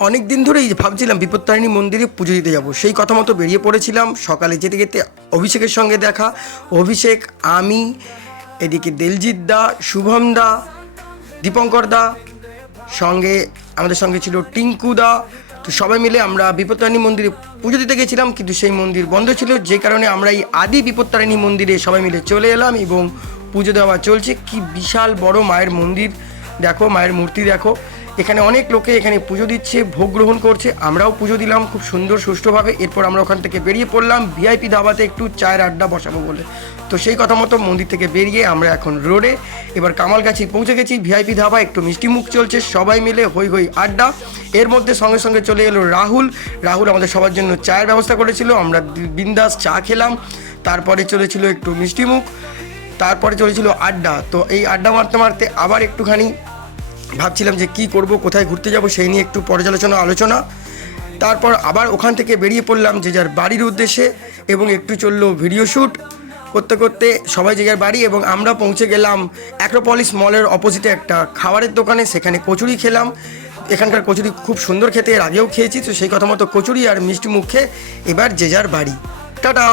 অনেক দিন ধরেই ভাবছিলাম বিপত্তারিণী মন্দিরে পুজো দিতে যাব, সেই কথা মতো বেরিয়ে পড়েছিলাম। সকালে যেতে যেতে অভিষেকের সঙ্গে দেখা। অভিষেক, আমি, এদিকে দিলজিৎ দা, শুভম দা, দীপঙ্কর দা, সঙ্গে আমাদের সঙ্গে ছিল টিঙ্কু দা। তো সবাই মিলে আমরা বিপত্তারিণী মন্দিরে পুজো দিতে গেছিলাম, কিন্তু সেই মন্দির বন্ধ ছিল, যে কারণে আমরা এই আদি বিপত্তারিণী মন্দিরে সবাই মিলে চলে এলাম এবং পুজো দেওয়া চলছে। কি বিশাল বড় মায়ের মন্দির দেখো, মায়ের মূর্তি দেখো। এখানে অনেক লোকে এখানে পুজো দিচ্ছে, ভোগ গ্রহণ করছে। আমরাও পুজো দিলাম খুব সুন্দর সুষ্ঠুভাবে। এরপর আমরা ওখান থেকে বেরিয়ে পড়লাম ভিআইপি ধাবাতে একটু চায়ের আড্ডা বসাবো বলে। তো সেই কথা মতো মন্দির থেকে বেরিয়ে আমরা এখন রোডে এবার কামালগাছি পৌঁছে গেছি। ভিআইপি ধাবা, একটু মিষ্টি মুখ চলছে, সবাই মিলে হই হই আড্ডা। এর মধ্যে সঙ্গে সঙ্গে চলে এলো রাহুল। রাহুল আমাদের সবার জন্য চায়ের ব্যবস্থা করেছিল, আমরা বিন্দাস চা খেলাম। তারপরে চলেছিল একটু মিষ্টি মুখ, তারপরে চলেছিল আড্ডা। তো এই আড্ডা মারতে মারতে আবার একটুখানি ভাবছিলাম যে কি করব, কোথায় ঘুরতে যাব, সেই নিয়ে একটু পর্যালোচনা আলোচনা। তারপর আবার ওখান থেকে বেরিয়ে পড়লাম যে যার বাড়ির উদ্দেশ্যে, এবং একটু চললো ভিডিও শ্যুট করতে করতে সবাই যে যার বাড়ি। এবং আমরা পৌঁছে গেলাম অ্যাক্রোপলিস মলের অপোজিটে একটা খাবারের দোকানে, সেখানে কচুরি খেলাম। এখানকার কচুরি খুব সুন্দর খেতে, এর আগেও খেয়েছি। তো সেই কথা মতো কচুরি আর মিষ্টি মুখ খেয়ে এবার যে যার বাড়ি। টাটা।